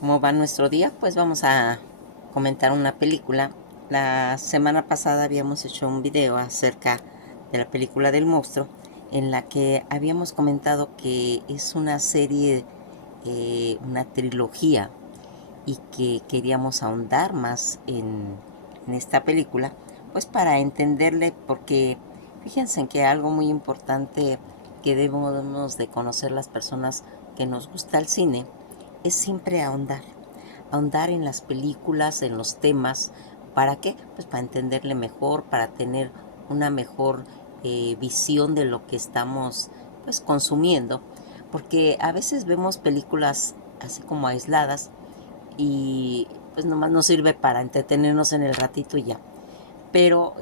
¿Cómo va nuestro día? Pues vamos a comentar una película. La semana pasada habíamos hecho un video acerca de la película del monstruo, en la que habíamos comentado que es una serie, una trilogía, y que queríamos ahondar más en esta película, pues para entenderle, porque fíjense en que algo muy importante que debemos de conocer las personas que nos gusta el cine es siempre ahondar en las películas, en los temas. ¿Para qué? Pues para entenderle mejor, para tener una mejor visión de lo que estamos pues consumiendo, porque a veces vemos películas así como aisladas y pues nomás nos sirve para entretenernos en el ratito y ya. Pero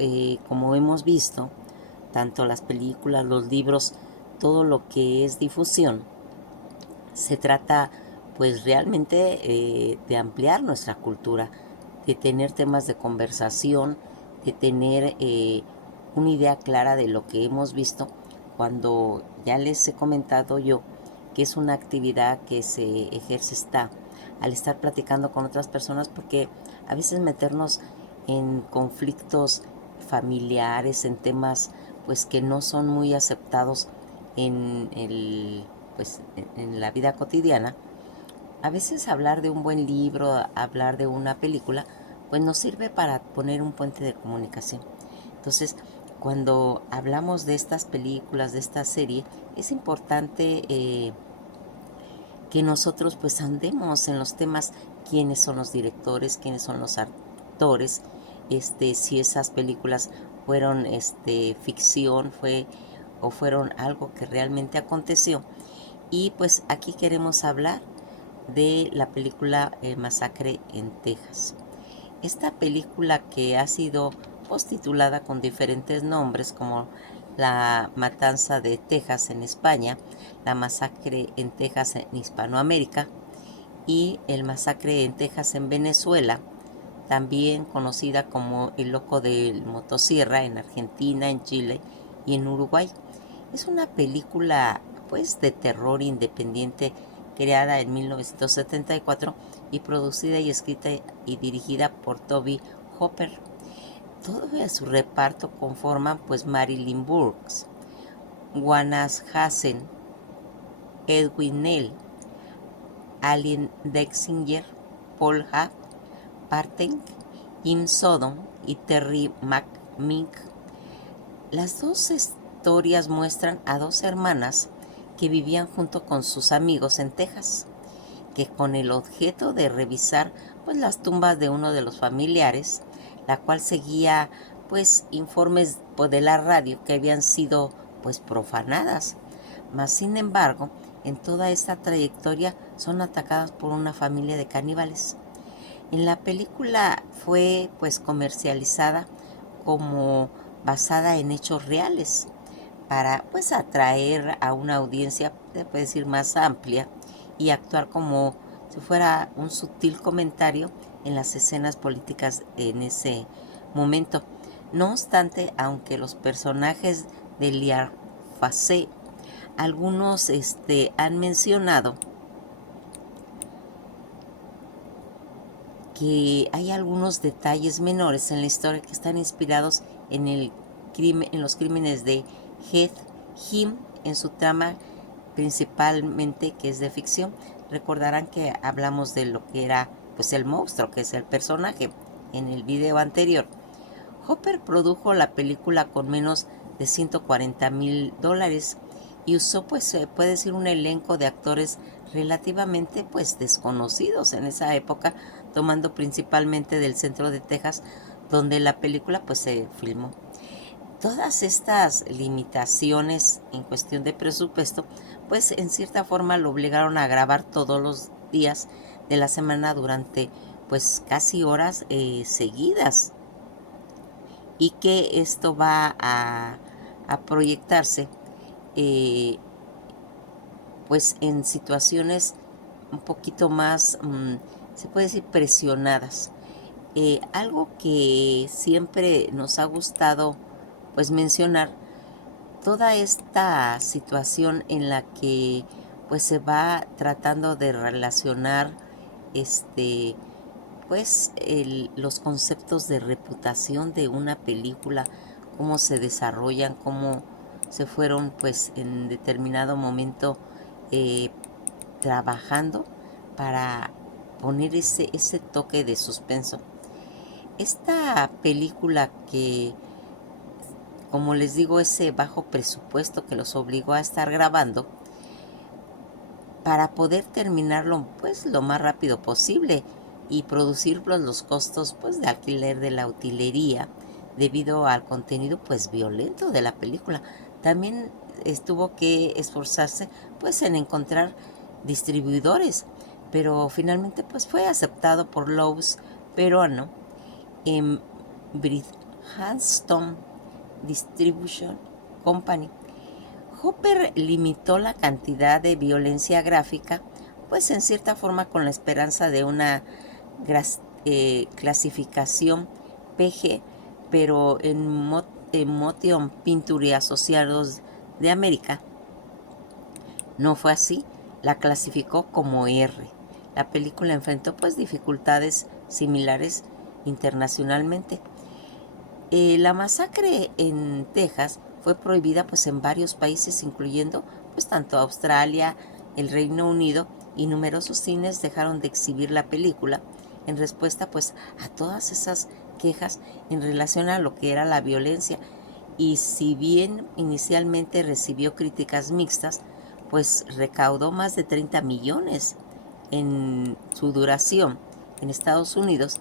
como hemos visto, tanto las películas, los libros, todo lo que es difusión, se trata pues realmente de ampliar nuestra cultura, de tener temas de conversación, de tener una idea clara de lo que hemos visto, cuando ya les he comentado yo que es una actividad que se ejerce al estar platicando con otras personas, porque a veces meternos en conflictos familiares, en temas pues que no son muy aceptados en el pues en la vida cotidiana, a veces hablar de un buen libro, hablar de una película, pues nos sirve para poner un puente de comunicación. Entonces, cuando hablamos de estas películas, de esta serie, es importante que nosotros pues andemos en los temas, quiénes son los directores, quiénes son los actores, si esas películas fueron ficción, o fueron algo que realmente aconteció. Y pues aquí queremos hablar de la película Masacre en Texas. Esta película, que ha sido postitulada con diferentes nombres, como La Matanza de Texas en España, La Masacre en Texas en Hispanoamérica y El Masacre en Texas en Venezuela, también conocida como El Loco del Motosierra en Argentina, en Chile y en Uruguay. Es una película pues de terror independiente, creada en 1974 y producida y escrita y dirigida por Toby Hopper. Todo su reparto conforman pues Marilyn Burks, Wanas Hassen, Edwin Nell, Alien Dexinger, Paul Hack, Partenk, Jim Sodom y Terry McMink. Las dos historias muestran a dos hermanas que vivían junto con sus amigos en Texas, que con el objeto de revisar pues las tumbas de uno de los familiares, la cual seguía pues informes pues, de la radio que habían sido pues profanadas. Mas sin embargo, en toda esta trayectoria son atacadas por una familia de caníbales. En la película fue pues comercializada como basada en hechos reales, para pues atraer a una audiencia, se puede decir, más amplia, y actuar como si fuera un sutil comentario en las escenas políticas en ese momento. No obstante, aunque los personajes de Liar Facé, algunos han mencionado que hay algunos detalles menores en la historia que están inspirados en los crímenes de Heath Him, en su trama principalmente, que es de ficción. Recordarán que hablamos de lo que era pues el monstruo, que es el personaje, en el video anterior. Hopper produjo la película con menos de $140,000 y usó, pues se puede decir, un elenco de actores relativamente pues desconocidos en esa época, tomando principalmente del centro de Texas, donde la película pues se filmó. Todas estas limitaciones en cuestión de presupuesto, pues en cierta forma lo obligaron a grabar todos los días de la semana durante pues casi horas seguidas, y que esto va a proyectarse eh, pues en situaciones un poquito más, se puede decir, presionadas. Algo que siempre nos ha gustado pues mencionar, toda esta situación en la que pues se va tratando de relacionar pues los conceptos de reputación de una película, cómo se desarrollan, cómo se fueron pues en determinado momento eh, trabajando para poner ese toque de suspenso. Esta película que, como les digo, ese bajo presupuesto que los obligó a estar grabando para poder terminarlo pues lo más rápido posible y producir pues, los costos pues de alquiler de la utilería debido al contenido pues violento de la película. También tuvo que esforzarse pues en encontrar distribuidores, pero finalmente pues fue aceptado por Loews peruano en Bridgestone Distribution Company. Hopper limitó la cantidad de violencia gráfica, pues en cierta forma con la esperanza de una clasificación PG, pero en Motion Picture Asociados de América no fue así, la clasificó como R. La película enfrentó pues dificultades similares internacionalmente. La masacre en Texas fue prohibida pues en varios países, incluyendo pues tanto Australia, el Reino Unido, y numerosos cines dejaron de exhibir la película en respuesta pues a todas esas quejas en relación a lo que era la violencia. Y si bien inicialmente recibió críticas mixtas, pues recaudó más de 30 millones en su duración en Estados Unidos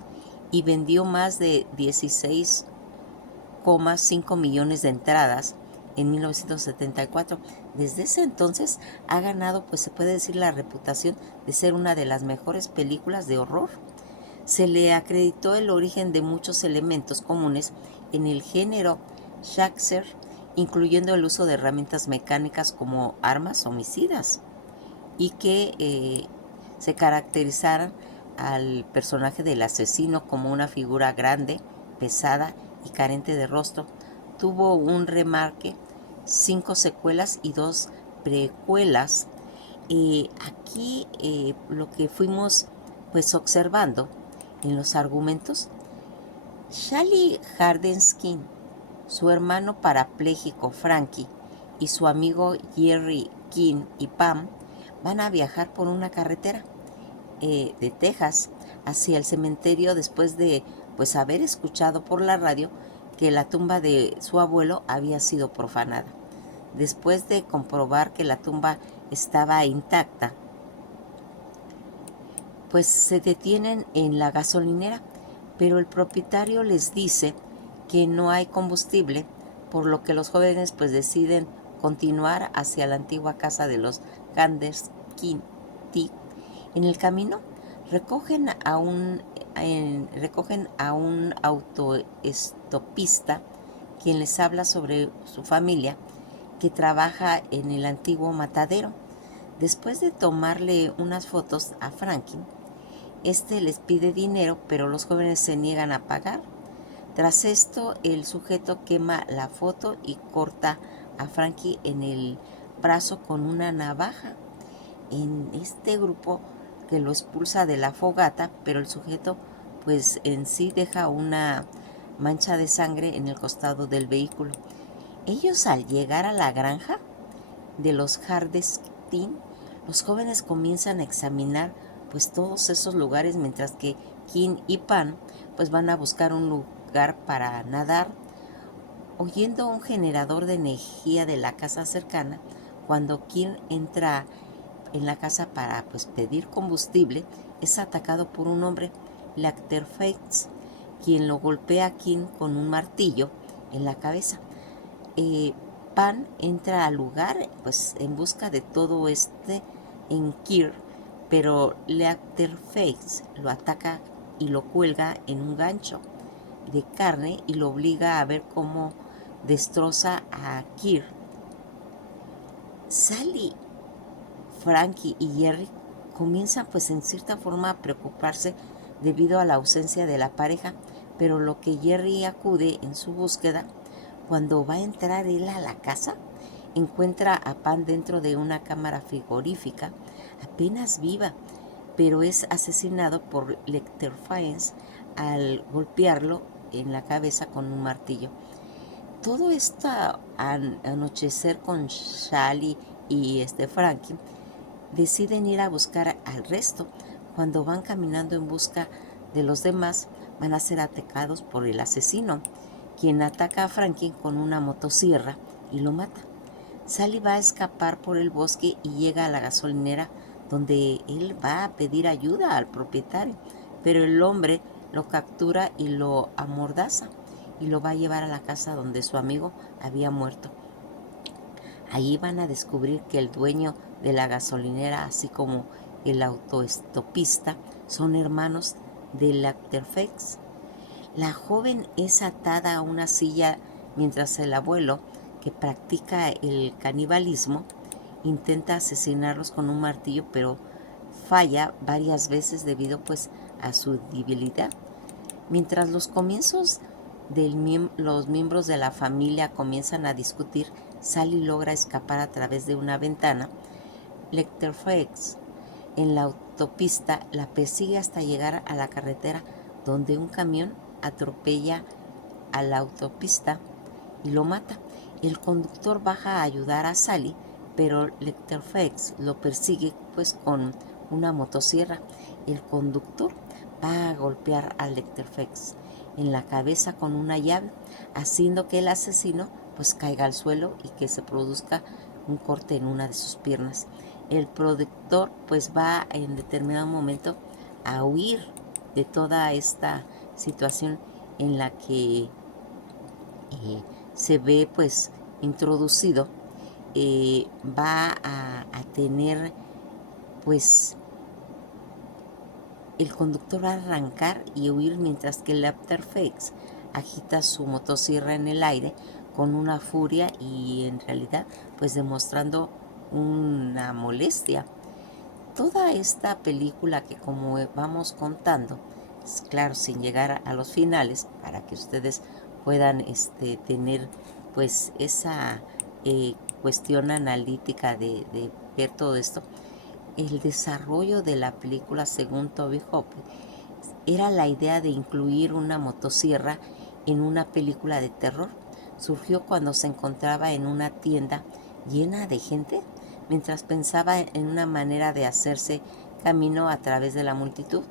y vendió más de 16,5 millones de entradas en 1974. Desde ese entonces ha ganado, pues se puede decir, la reputación de ser una de las mejores películas de horror. Se le acreditó el origen de muchos elementos comunes en el género slasher, incluyendo el uso de herramientas mecánicas como armas homicidas, y que se caracterizaran al personaje del asesino como una figura grande, pesada y carente de rostro. Tuvo un remake, 5 secuelas y 2 precuelas. Aquí lo que fuimos pues observando en los argumentos, Sally Hardeskin, su hermano parapléjico Frankie y su amigo Jerry, Kim y Pam van a viajar por una carretera de Texas hacia el cementerio después de pues haber escuchado por la radio que la tumba de su abuelo había sido profanada. Después de comprobar que la tumba estaba intacta, pues se detienen en la gasolinera, pero el propietario les dice que no hay combustible, por lo que los jóvenes pues deciden continuar hacia la antigua casa de los Hardeskin. En el camino recogen a un autoestopista quien les habla sobre su familia que trabaja en el antiguo matadero. Después de tomarle unas fotos a Frankie, este les pide dinero, pero los jóvenes se niegan a pagar. Tras esto, el sujeto quema la foto y corta a Frankie en el brazo con una navaja. En este grupo que lo expulsa de la fogata, pero el sujeto pues en sí deja una mancha de sangre en el costado del vehículo. Ellos, al llegar a la granja de los Hardeskin, los jóvenes comienzan a examinar pues todos esos lugares, mientras que Kim y Pam pues van a buscar un lugar para nadar. Oyendo un generador de energía de la casa cercana, cuando Kim entra en la casa para pues pedir combustible, es atacado por un hombre, Leatherface, quien lo golpea a Kim con un martillo en la cabeza. Pan entra al lugar pues en busca de todo en Kir, pero Leatherface lo ataca y lo cuelga en un gancho de carne y lo obliga a ver cómo destroza a Kir. Sally, Frankie y Jerry comienzan pues en cierta forma a preocuparse debido a la ausencia de la pareja, pero lo que Jerry acude en su búsqueda, cuando va a entrar él a la casa, encuentra a Pam dentro de una cámara frigorífica, apenas viva. pero es asesinado por Lecter Fiennes al golpearlo en la cabeza con un martillo. Todo esto anochecer con Sally y Frankie deciden ir a buscar al resto. Cuando van caminando en busca de los demás, van a ser atacados por el asesino, quien ataca a Frankie con una motosierra y lo mata. Sally va a escapar por el bosque y llega a la gasolinera, donde él va a pedir ayuda al propietario, pero el hombre lo captura y lo amordaza y lo va a llevar a la casa donde su amigo había muerto. Allí van a descubrir que el dueño de la gasolinera, así como el autoestopista, son hermanos de Lecterfix. La joven es atada a una silla mientras el abuelo, que practica el canibalismo, intenta asesinarlos con un martillo, pero falla varias veces debido pues a su debilidad. Mientras los los miembros de la familia comienzan a discutir, Sally logra escapar a través de una ventana. Lecterfix en la autopista la persigue hasta llegar a la carretera, donde un camión atropella a la autopista y lo mata. El conductor baja a ayudar a Sally, pero Lecterfix lo persigue pues con una motosierra. El conductor va a golpear a Lecterfix en la cabeza con una llave, haciendo que el asesino pues caiga al suelo y que se produzca un corte en una de sus piernas. El productor pues va en determinado momento a huir de toda esta situación en la que se ve pues introducido. Va a tener pues el conductor va a arrancar y huir, mientras que Lecterfix agita su motosierra en el aire con una furia y en realidad pues demostrando una molestia. Toda esta película, que como vamos contando, es claro, sin llegar a los finales, para que ustedes puedan tener pues esa cuestión analítica de ver todo esto. El desarrollo de la película, según Toby Hooper, era la idea de incluir una motosierra en una película de terror. Surgió cuando se encontraba en una tienda llena de gente, mientras pensaba en una manera de hacerse camino a través de la multitud.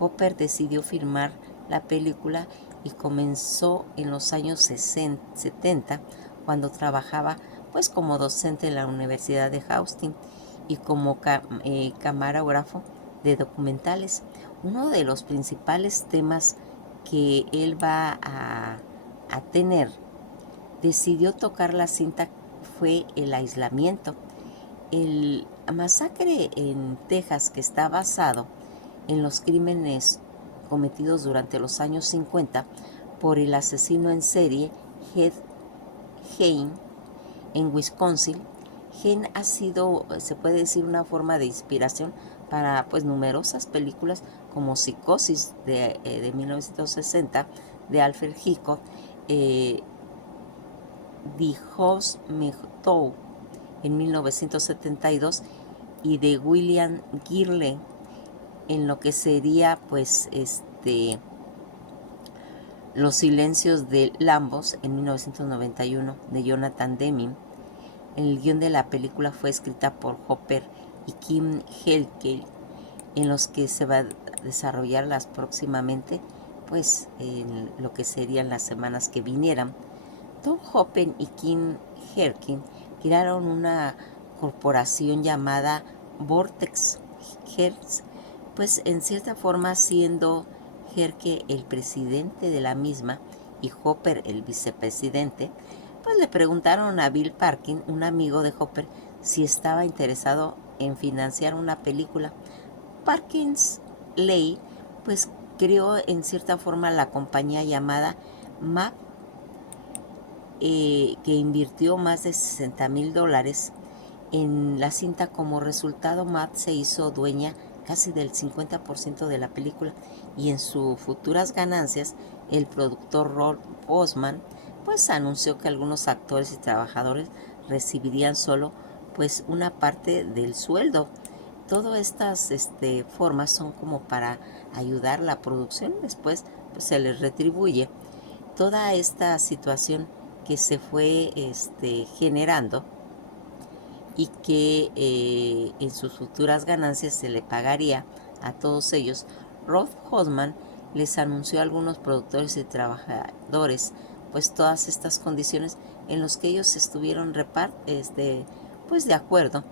Hopper decidió filmar la película y comenzó en los años 70, cuando trabajaba pues como docente en la Universidad de Austin y como camarógrafo de documentales. Uno de los principales temas que él va a tener, decidió tocar la cinta, fue el aislamiento. El masacre en Texas, que está basado en los crímenes cometidos durante los años 50 por el asesino en serie Ed Gein en Wisconsin. Gein ha sido, se puede decir, una forma de inspiración para pues numerosas películas como Psicosis de 1960 de Alfred Hitchcock, The House Method en 1972 y de William Gurley en lo que sería pues Los silencios de Lambos en 1991 de Jonathan Demme. El guión de la película fue escrita por Hopper y Kim Henkel, en los que se va a desarrollar las próximamente, pues en lo que serían las semanas que vinieran. Tom Hopper y Kim Henkel crearon una corporación llamada Vortex Hertz, pues en cierta forma siendo Herke el presidente de la misma y Hopper el vicepresidente. Pues le preguntaron a Bill Parkin, un amigo de Hopper, si estaba interesado en financiar una película. Parkins Ley pues creó en cierta forma la compañía llamada MAP, que invirtió más de $60,000 en la cinta. Como resultado, Matt se hizo dueña casi del 50% de la película, y en sus futuras ganancias el productor Rob Bosman pues anunció que algunos actores y trabajadores recibirían solo pues una parte del sueldo. todas estas formas son como para ayudar la producción, después pues, se les retribuye. Toda esta situación que se fue generando y que en sus futuras ganancias se le pagaría a todos ellos, Roth Hoffman les anunció a algunos productores y trabajadores pues todas estas condiciones en las que ellos estuvieron pues de acuerdo.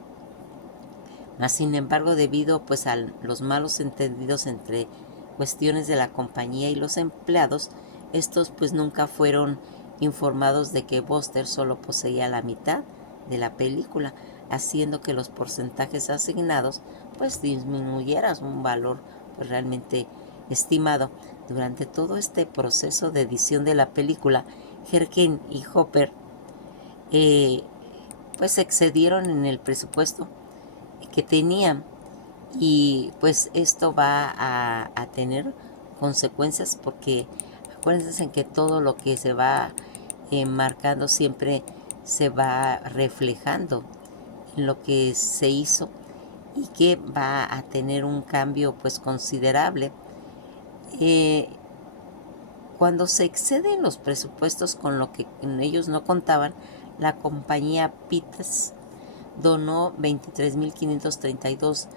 Mas sin embargo, debido pues a los malos entendidos entre cuestiones de la compañía y los empleados, estos pues nunca fueron informados de que Buster solo poseía la mitad de la película, haciendo que los porcentajes asignados pues disminuyeran un valor pues realmente estimado. Durante todo este proceso de edición de la película, Hergen y Hopper pues excedieron en el presupuesto que tenían, y pues esto va a tener consecuencias, porque acuérdense en que todo lo que se va marcando siempre se va reflejando en lo que se hizo, y que va a tener un cambio pues considerable. Cuando se exceden los presupuestos con lo que ellos no contaban, la compañía Pitts donó 23.532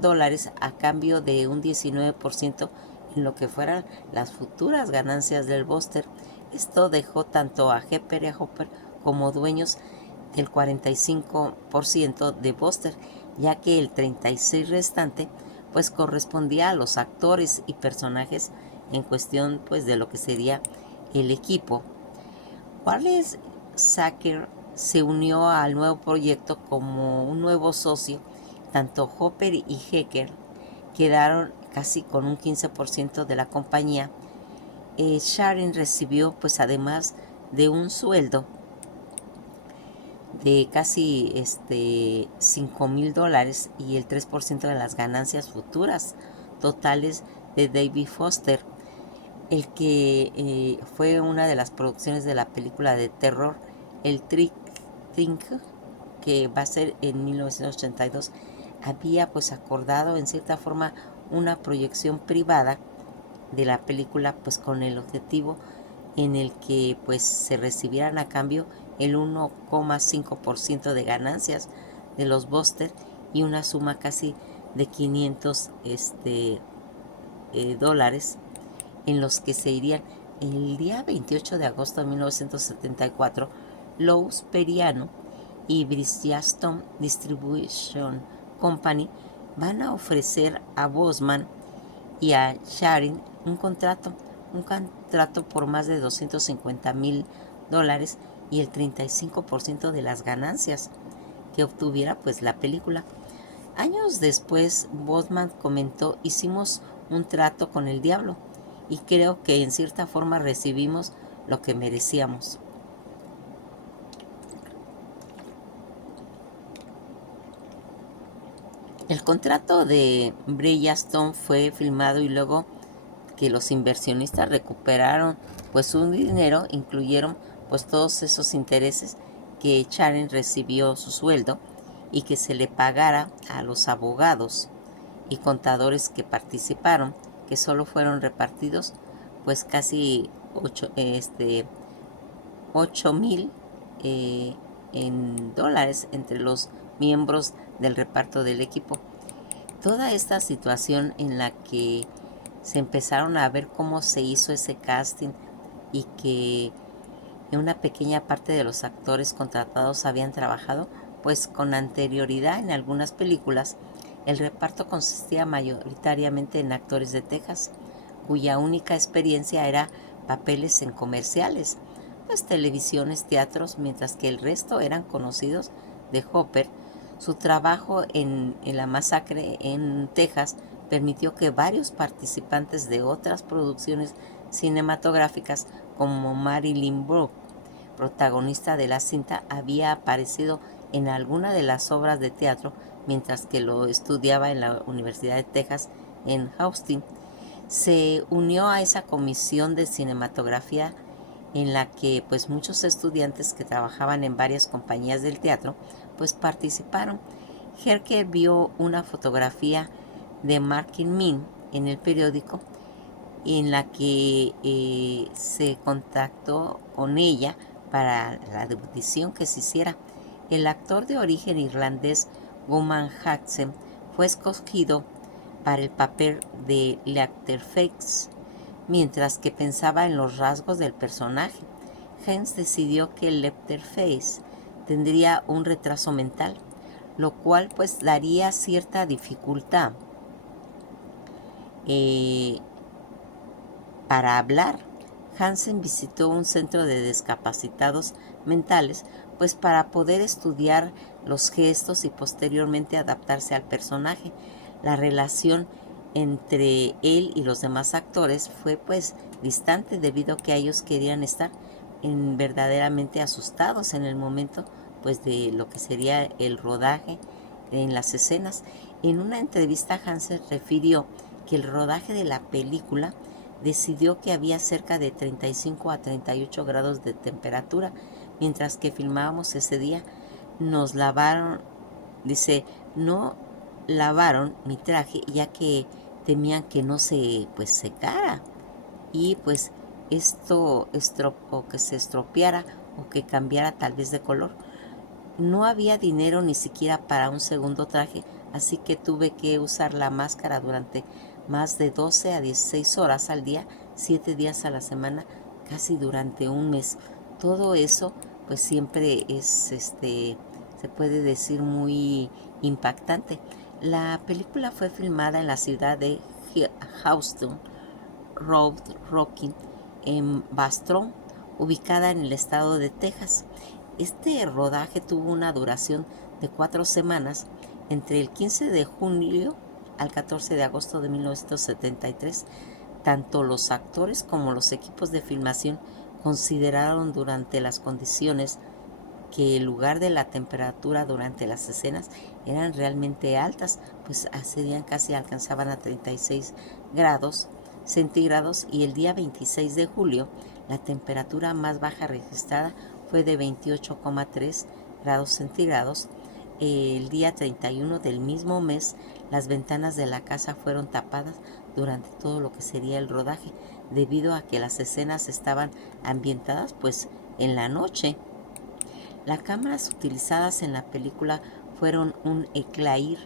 dólares a cambio de un 19% en lo que fueran las futuras ganancias del Buster. Esto dejó tanto a Hepper y a Hopper como dueños del 45% de Buster, ya que el 36% restante pues correspondía a los actores y personajes en cuestión pues de lo que sería el equipo. Wallace Sacker se unió al nuevo proyecto como un nuevo socio. Tanto Hopper y Hecker quedaron casi con un 15% de la compañía. Sharon recibió pues además de un sueldo de casi $5,000 y el 3% de las ganancias futuras totales de David Foster, el que fue una de las producciones de la película de terror El Trick Think, que va a ser en 1982. Había pues acordado en cierta forma una proyección privada de la película pues con el objetivo en el que pues se recibieran a cambio el 1,5% de ganancias de los Buster y una suma casi de 500 dólares, en los que se irían. El día 28 de agosto de 1974, Louis Periano y Bridgestone Distribution Company van a ofrecer a Bosman y a Sharon un contrato por más de $250,000 y el 35% de las ganancias que obtuviera pues la película. Años después, Bosman comentó: hicimos un trato con el diablo y creo que en cierta forma recibimos lo que merecíamos. El contrato de Bridgestone fue firmado, y luego que los inversionistas recuperaron pues su dinero, incluyeron pues todos esos intereses, que Sharon recibió su sueldo y que se le pagara a los abogados y contadores que participaron, que solo fueron repartidos pues casi 8,000 en dólares entre los miembros del reparto del equipo. Toda esta situación en la que se empezaron a ver cómo se hizo ese casting, y que una pequeña parte de los actores contratados habían trabajado pues con anterioridad en algunas películas. El reparto consistía mayoritariamente en actores de Texas, cuya única experiencia era papeles en comerciales, pues televisiones, teatros, mientras que el resto eran conocidos de Hopper. Su trabajo en la masacre en Texas permitió que varios participantes de otras producciones cinematográficas, como Marilyn Brooke, protagonista de la cinta, había aparecido en alguna de las obras de teatro mientras que lo estudiaba en la Universidad de Texas en Austin. Se unió a esa comisión de cinematografía en la que pues muchos estudiantes que trabajaban en varias compañías del teatro pues participaron. Herke vio una fotografía de Markin Min en el periódico en la que se contactó con ella para la audición que se hiciera. El actor de origen irlandés Goman Jackson fue escogido para el papel de Leatherface, mientras que pensaba en los rasgos del personaje. Hens decidió que Leatherface tendría un retraso mental, lo cual pues daría cierta dificultad para hablar. Hansen visitó un centro de discapacitados mentales, pues para poder estudiar los gestos y posteriormente adaptarse al personaje. La relación entre él y los demás actores fue pues distante debido a que ellos querían estar verdaderamente asustados en el momento pues de lo que sería el rodaje en las escenas. En una entrevista Hansen refirió que el rodaje de la película decidió que había cerca de 35 a 38 grados de temperatura, mientras que filmábamos ese día. Nos lavaron, dice, no lavaron mi traje ya que temían que no se pues secara y pues esto o que se estropeara o que cambiara tal vez de color. No había dinero ni siquiera para un segundo traje, así que tuve que usar la máscara durante más de 12 a 16 horas al día, 7 días a la semana, casi durante un mes. Todo eso pues siempre es, se puede decir, muy impactante. La película fue filmada en la ciudad de Houston Road Rocking en Bastrop, ubicada en el estado de Texas. Este rodaje tuvo una duración de 4 semanas, entre el 15 de julio al 14 de agosto de 1973. Tanto los actores como los equipos de filmación consideraron durante las condiciones que el lugar de la temperatura durante las escenas eran realmente altas, pues serían casi alcanzaban a 36 grados centígrados, y el día 26 de julio la temperatura más baja registrada fue de 28,3 grados centígrados. El día 31 del mismo mes las ventanas de la casa fueron tapadas durante todo lo que sería el rodaje, debido a que las escenas estaban ambientadas pues en la noche. Las cámaras utilizadas en la película fueron un Eclair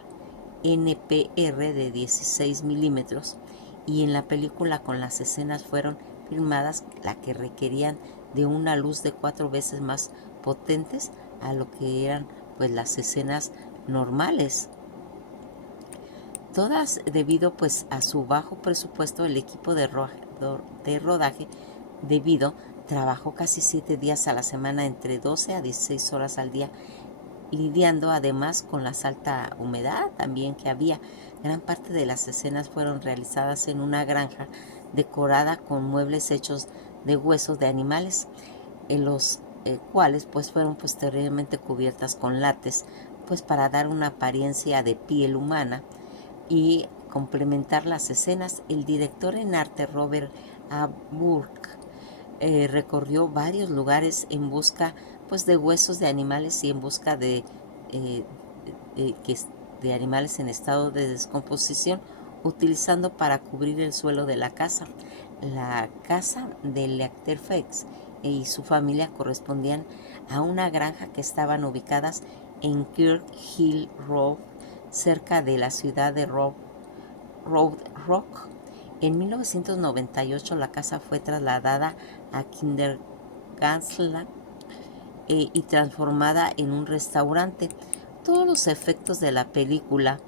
NPR de 16 milímetros, y en la película con las escenas fueron filmadas las que requerían de una luz de 4 veces más potentes a lo que eran pues las escenas normales. Todas debido pues a su bajo presupuesto. El equipo de rodaje trabajó casi 7 días a la semana, entre 12 a 16 horas al día, lidiando además con la alta humedad también que había. Gran parte de las escenas fueron realizadas en una granja decorada con muebles hechos de huesos de animales, en los cuales pues fueron posteriormente cubiertas con látex, pues para dar una apariencia de piel humana y complementar las escenas. El director en arte Robert A. Burke recorrió varios lugares en busca pues de huesos de animales y en busca de animales en estado de descomposición, utilizando para cubrir el suelo de la casa. La casa de Leatherface y su familia correspondían a una granja que estaban ubicadas en Kirk Hill Road, cerca de la ciudad de Road Rock. En 1998 la casa fue trasladada a Kindergarten y transformada en un restaurante. Todos los efectos de la película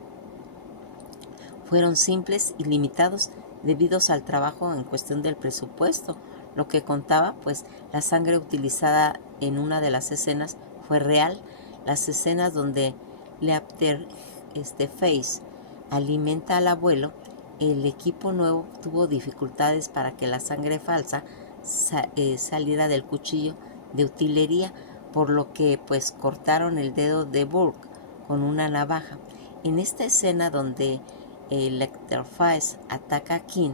fueron simples y limitados debido al trabajo en cuestión del presupuesto. Lo que contaba, pues, la sangre utilizada en una de las escenas fue real. Las escenas donde Leatherface alimenta al abuelo, el equipo nuevo tuvo dificultades para que la sangre falsa saliera del cuchillo de utilería, por lo que pues cortaron el dedo de Burke con una navaja. En esta escena donde Leatherface ataca a King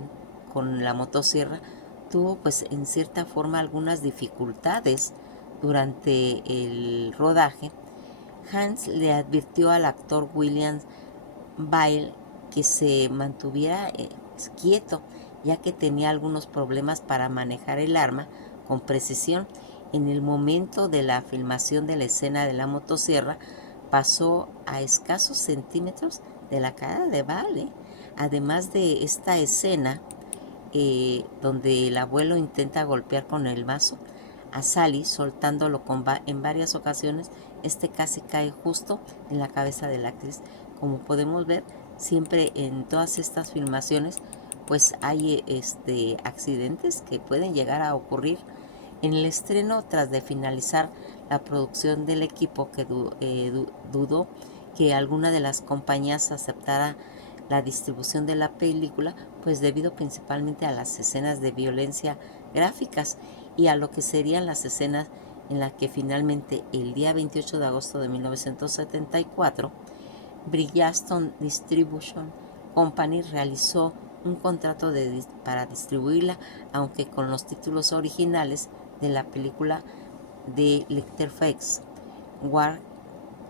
con la motosierra, tuvo pues en cierta forma algunas dificultades durante el rodaje, Hans le advirtió al actor William Bale que se mantuviera quieto, ya que tenía algunos problemas para manejar el arma con precisión. En el momento de la filmación de la escena de la motosierra, pasó a escasos centímetros de la cara de Bale. Además de esta escena, donde el abuelo intenta golpear con el mazo a Sally, soltándolo en varias ocasiones, este casi cae justo en la cabeza de la actriz. Como podemos ver, siempre en todas estas filmaciones pues hay accidentes que pueden llegar a ocurrir. En el estreno, tras de finalizar la producción del equipo, que dudó que alguna de las compañías aceptara la distribución de la película, pues debido principalmente a las escenas de violencia gráficas y a lo que serían las escenas en las que finalmente el día 28 de agosto de 1974 Bridgestone Distribution Company realizó un contrato para distribuirla, aunque con los títulos originales de la película de Leatherface.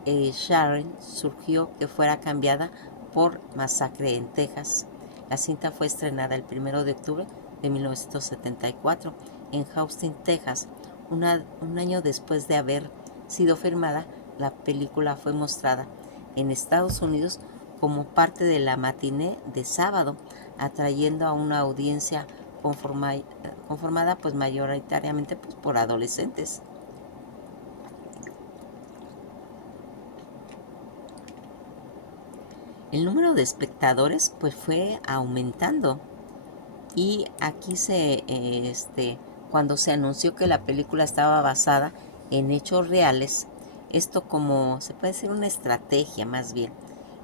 Sharon surgió que fuera cambiada por Masacre en Texas. La cinta fue estrenada el 1 de octubre de 1974 en Houston, Texas. Un año después de haber sido filmada, la película fue mostrada en Estados Unidos como parte de la matiné de sábado, atrayendo a una audiencia conformada pues mayoritariamente pues, por adolescentes. El número de espectadores pues fue aumentando, y aquí cuando se anunció que la película estaba basada en hechos reales, esto como se puede decir una estrategia más bien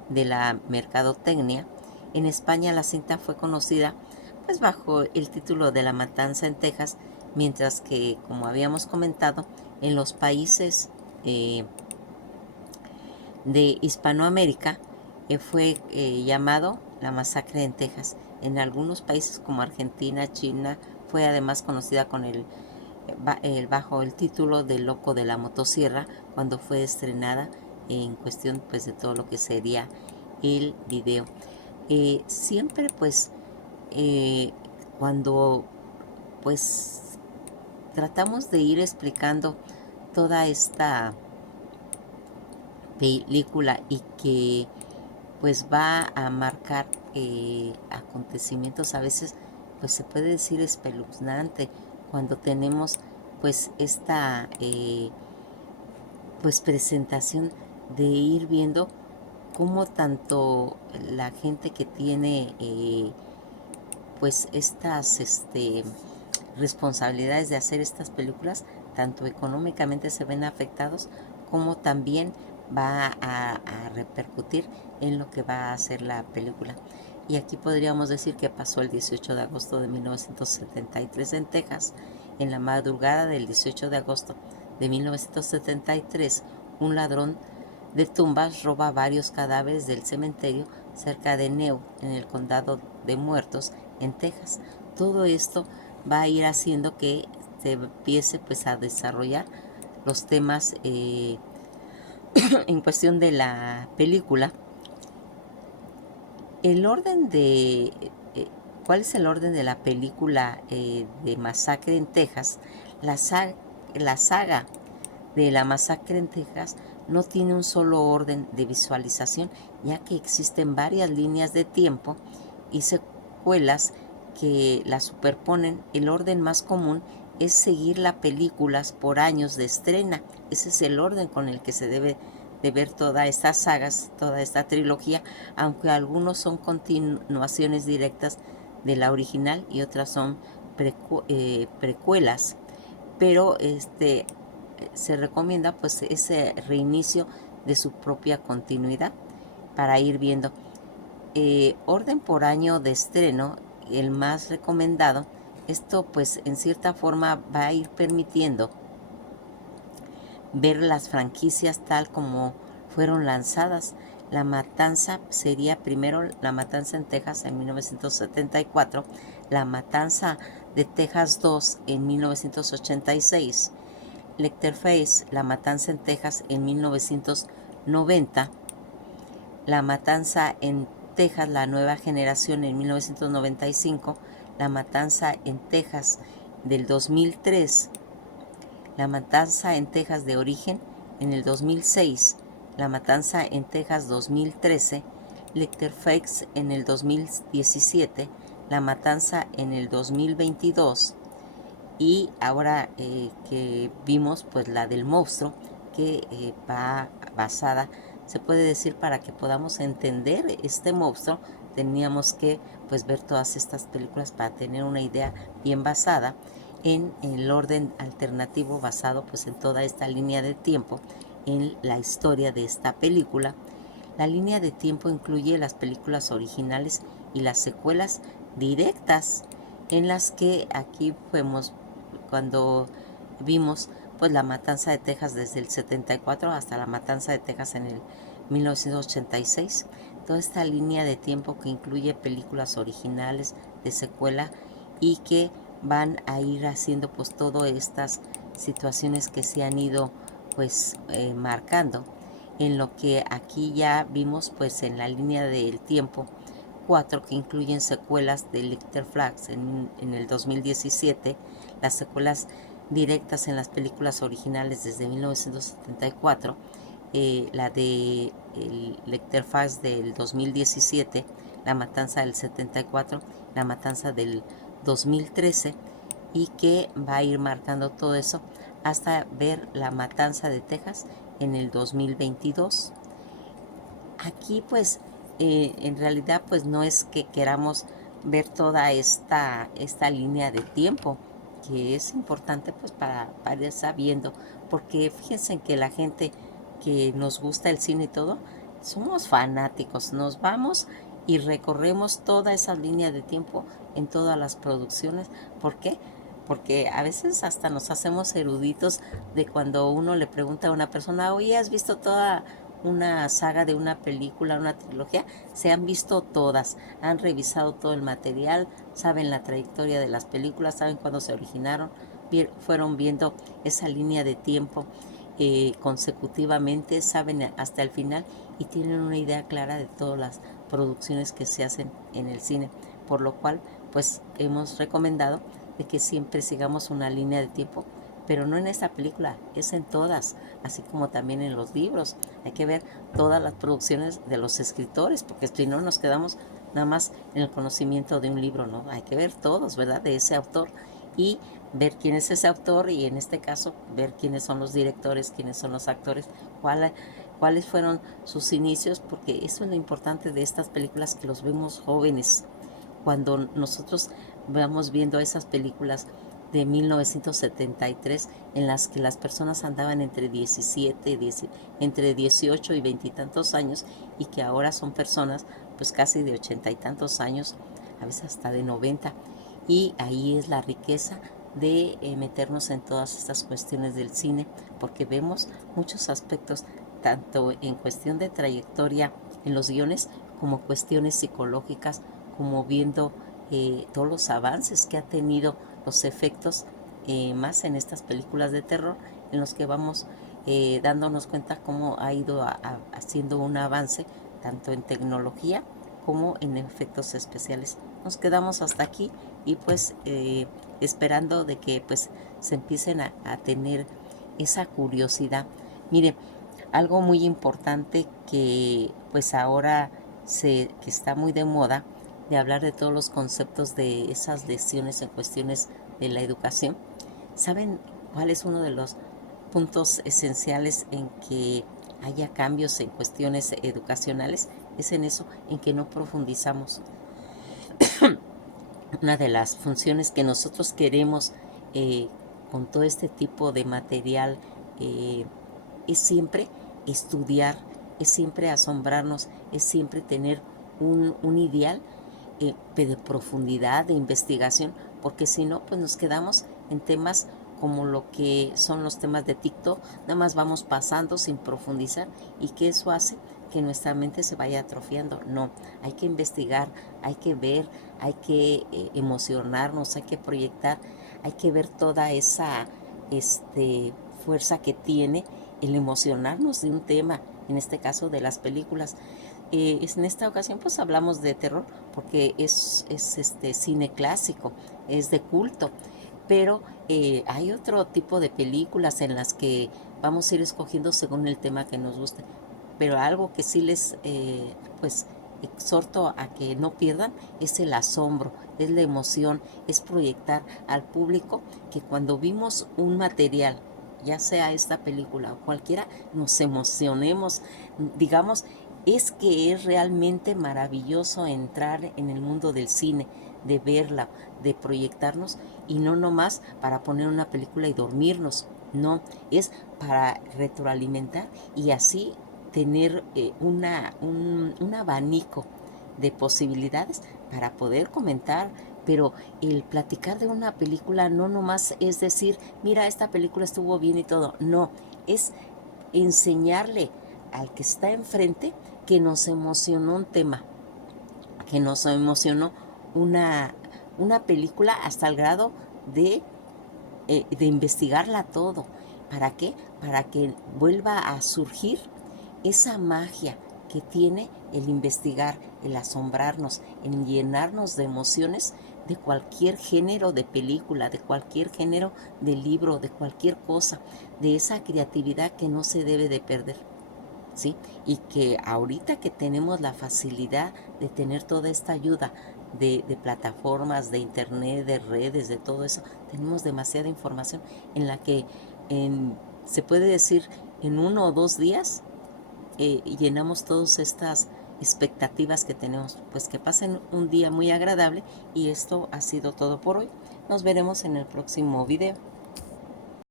de la mercadotecnia. En España la cinta fue conocida pues bajo el título de La Matanza en Texas, mientras que, como habíamos comentado, en los países de Hispanoamérica fue llamado La Masacre en Texas. En algunos países como Argentina, China, fue además conocida con bajo el título de Loco de la Motosierra, cuando fue estrenada en cuestión pues de todo lo que sería el video. Siempre pues cuando pues tratamos de ir explicando toda esta película y que pues va a marcar acontecimientos a veces pues se puede decir espeluznante, cuando tenemos pues esta pues presentación de ir viendo cómo tanto la gente que tiene pues estas responsabilidades de hacer estas películas, tanto económicamente se ven afectados, como también va a repercutir en lo que va a ser la película. Y aquí podríamos decir que pasó el 18 de agosto de 1973 en Texas. En la madrugada del 18 de agosto de 1973, un ladrón de tumbas roba varios cadáveres del cementerio cerca de Neu, en el condado de Muertos, en Texas. Todo esto va a ir haciendo que se empiece pues a desarrollar los temas en cuestión de la película. El orden de ¿cuál es el orden de la película de Masacre en Texas? La saga de La Masacre en Texas no tiene un solo orden de visualización, ya que existen varias líneas de tiempo y secuelas que la superponen. El orden más común es seguir las películas por años de estrena. Ese es el orden con el que se debe de ver todas estas sagas, toda esta trilogía, aunque algunos son continuaciones directas de la original y otras son precuelas, pero se recomienda pues ese reinicio de su propia continuidad para ir viendo. Orden por año de estreno, el más recomendado. Esto pues en cierta forma va a ir permitiendo ver las franquicias tal como fueron lanzadas. La Matanza sería primero La Matanza en Texas en 1974, La Matanza de Texas 2 en 1986, Leatherface, La Matanza en Texas en 1990, 90, La Matanza en Texas, la nueva generación en 1995, La Matanza en Texas del 2003, La Matanza en Texas de Origen en el 2006, La Matanza en Texas 2013, Letterface en el 2017, La Matanza en el 2022 y ahora que vimos pues la del monstruo que va basada, se puede decir, para que podamos entender este monstruo teníamos que pues ver todas estas películas para tener una idea bien basada en el orden alternativo basado pues en toda esta línea de tiempo en la historia de esta película. La línea de tiempo incluye las películas originales y las secuelas directas, en las que aquí fuimos cuando vimos pues La Matanza de Texas desde el 74 hasta La Matanza de Texas en el 1986. Toda esta línea de tiempo que incluye películas originales, de secuela, y que van a ir haciendo pues todas estas situaciones que se han ido pues marcando, en lo que aquí ya vimos pues en la línea del tiempo 4 que incluyen secuelas de Letterface en el 2017, las secuelas directas en las películas originales desde 1974, la de Letterface del 2017, La Matanza del 74, La Matanza del 2013, y que va a ir marcando todo eso hasta ver La Matanza de Texas en el 2022. Aquí pues en realidad pues no es que queramos ver toda esta línea de tiempo, que es importante pues para ir sabiendo, porque fíjense que la gente que nos gusta el cine y todo, somos fanáticos, nos vamos y recorremos toda esa línea de tiempo en todas las producciones. ¿Por qué? Porque a veces hasta nos hacemos eruditos de cuando uno le pregunta a una persona, oye, ¿has visto toda una saga de una película, una trilogía? Se han visto todas, han revisado todo el material, saben la trayectoria de las películas, saben cuándo se originaron, fueron viendo esa línea de tiempo consecutivamente, saben hasta el final y tienen una idea clara de todas las producciones que se hacen en el cine, por lo cual pues hemos recomendado de que siempre sigamos una línea de tiempo, pero no en esta película, es en todas, así como también en los libros. Hay que ver todas las producciones de los escritores, porque si no nos quedamos nada más en el conocimiento de un libro, ¿no? Hay que ver todos, ¿verdad? De ese autor y ver quién es ese autor y en este caso ver quiénes son los directores, quiénes son los actores, cuáles fueron sus inicios, porque eso es lo importante de estas películas, que los vemos jóvenes. Cuando nosotros vamos viendo esas películas de 1973 en las que las personas andaban entre 17, entre 18 y 20 y tantos años, y que ahora son personas pues casi de 80 y tantos años, a veces hasta de 90, y ahí es la riqueza de meternos en todas estas cuestiones del cine, porque vemos muchos aspectos, tanto en cuestión de trayectoria en los guiones, como cuestiones psicológicas, como viendo todos los avances que ha tenido los efectos, más en estas películas de terror, en los que vamos dándonos cuenta cómo ha ido haciendo un avance tanto en tecnología como en efectos especiales. Nos quedamos hasta aquí y pues esperando de que pues se empiecen a tener esa curiosidad. Mire, algo muy importante que pues ahora que está muy de moda, de hablar de todos los conceptos de esas lesiones en cuestiones de la educación. ¿Saben cuál es uno de los puntos esenciales en que haya cambios en cuestiones educacionales? Es en eso, en que no profundizamos. Una de las funciones que nosotros queremos con todo este tipo de material es siempre estudiar, es siempre asombrarnos, es siempre tener un ideal de profundidad, de investigación, porque si no, pues nos quedamos en temas como lo que son los temas de TikTok, nada más vamos pasando sin profundizar, y que eso hace que nuestra mente se vaya atrofiando. No, hay que investigar, hay que ver, hay que emocionarnos, hay que proyectar, hay que ver toda esa fuerza que tiene el emocionarnos de un tema, en este caso de las películas. En esta ocasión pues hablamos de terror porque es cine clásico, es de culto, pero hay otro tipo de películas en las que vamos a ir escogiendo según el tema que nos guste, pero algo que sí les pues exhorto a que no pierdan es el asombro, es la emoción, es proyectar al público que cuando vimos un material, ya sea esta película o cualquiera, nos emocionemos, digamos, es que es realmente maravilloso entrar en el mundo del cine, de verla, de proyectarnos, y no nomás para poner una película y dormirnos, no, es para retroalimentar y así tener un abanico de posibilidades para poder comentar. Pero el platicar de una película no nomás es decir, mira, esta película estuvo bien y todo, no, es enseñarle al que está enfrente que nos emocionó un tema, que nos emocionó una, una película hasta el grado de investigarla todo. ¿Para qué? Para que vuelva a surgir esa magia que tiene el investigar, el asombrarnos, en llenarnos de emociones de cualquier género de película, de cualquier género de libro, de cualquier cosa, de esa creatividad que no se debe de perder. ¿Sí? Y que ahorita que tenemos la facilidad de tener toda esta ayuda de plataformas, de internet, de redes, de todo eso, tenemos demasiada información en la que se puede decir en 1 o 2 días llenamos todas estas expectativas que tenemos. Pues que pasen un día muy agradable y esto ha sido todo por hoy. Nos veremos en el próximo video.